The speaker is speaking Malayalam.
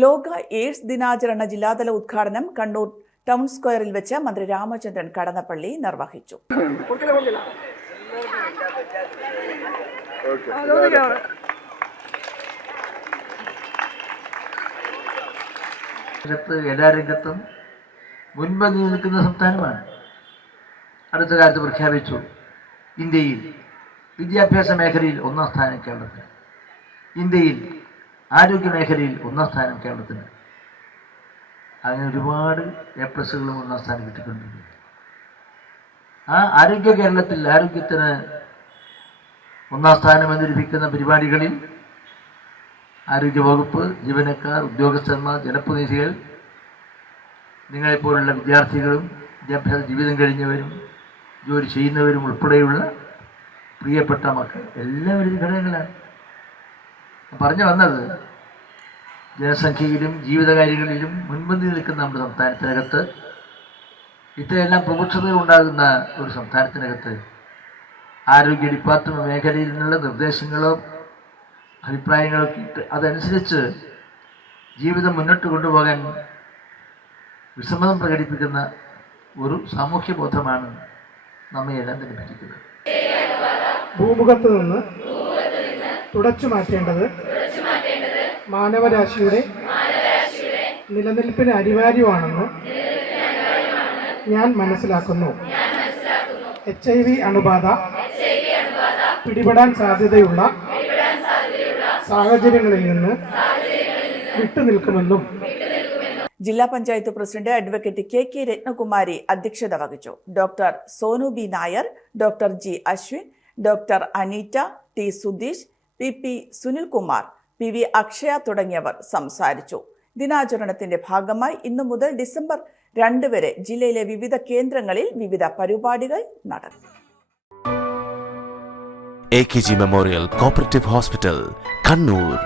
ലോക എയ്ഡ്സ് ദിനാചരണ ജില്ലാതല ഉദ്ഘാടനം കണ്ണൂർ ടൗൺ സ്ക്വയറിൽ വെച്ച് മന്ത്രി രാമചന്ദ്രൻ കടന്നപ്പള്ളി നിർവഹിച്ചു. എല്ലാ രംഗത്തും മുൻപന്തിയിൽ നിൽക്കുന്ന സംസ്ഥാനമാണ്. അടുത്ത കാലത്ത് പ്രഖ്യാപിച്ചു ഇന്ത്യയിൽ വിദ്യാഭ്യാസ മേഖലയിൽ 1ാം സ്ഥാനം കേരളത്തിന്, ഇന്ത്യയിൽ ആരോഗ്യ മേഖലയിൽ 1ാം സ്ഥാനം കേരളത്തിന്. അങ്ങനെ ഒരുപാട് A+കളും 1ാം സ്ഥാനം കിട്ടിക്കൊണ്ടിരിക്കുന്നു. ആ ആരോഗ്യ കേരളത്തിൽ ആരോഗ്യത്തിന് 1ാം സ്ഥാനം എന്നിരിക്കുന്ന പരിപാടികളിൽ ആരോഗ്യവകുപ്പ്, ജീവനക്കാർ, ഉദ്യോഗസ്ഥന്മാർ, ജനപ്രതിനിധികൾ, നിങ്ങളെപ്പോലുള്ള വിദ്യാർത്ഥികളും വിദ്യാഭ്യാസ ജീവിതം കഴിഞ്ഞവരും ജോലി ചെയ്യുന്നവരും ഉൾപ്പെടെയുള്ള പ്രിയപ്പെട്ട മക്കൾ എല്ലാവരും ഘടകങ്ങളാണ്. പറഞ്ഞു വന്നത്, ജനസംഖ്യയിലും ജീവിതകാര്യങ്ങളിലും മുൻപന്തി നിൽക്കുന്ന നമ്മുടെ സംസ്ഥാനത്തിനകത്ത്, ഇത്രയെല്ലാം പ്രമുഖതകൾ ഉണ്ടാകുന്ന ഒരു സംസ്ഥാനത്തിനകത്ത് ആരോഗ്യ ഡിപ്പാർട്ട്മെൻറ്റ് മേഖലയിൽ നിന്നുള്ള നിർദ്ദേശങ്ങളോ അഭിപ്രായങ്ങളോ ഇട്ട് അതനുസരിച്ച് ജീവിതം മുന്നോട്ട് കൊണ്ടുപോകാൻ വിസമ്മതം പ്രകടിപ്പിക്കുന്ന ഒരു സാമൂഹ്യ ബോധമാണ് നമ്മയെല്ലാം ലഭിക്കുന്നത്. ഭൂമുഖത്ത് നിന്ന് തുടച്ചു മാറ്റേണ്ടത് മാനവരാശിയുടെ നിലനിൽപ്പിന് അനിവാര്യമാണെന്ന് ഞാൻ മനസ്സിലാക്കുന്നു. HIV അണുബാധ പിടിപെടാൻ സാധ്യതയുള്ള സാഹചര്യങ്ങളിൽ നിന്ന് വിട്ടുനിൽക്കുമെന്നും ജില്ലാ panchayat president advocate KK Ratnakumari അധ്യക്ഷത വഹിച്ചു. Doctor Sonu B Nair, doctor G Ashwin, doctor Aneeta, T Sudheesh, PP Sunilkumar, PV Akshaya തുടങ്ങിയവർ സംസാരിച്ചു. ദിനാചരണത്തിന്റെ ഭാഗമായി ഇന്നു മുതൽ ഡിസംബർ 2 വരെ ജില്ലയിലെ വിവിധ കേന്ദ്രങ്ങളിൽ വിവിധ പരിപാടികൾ നടന്നു. AKG memorial cooperative hospital, Kannur.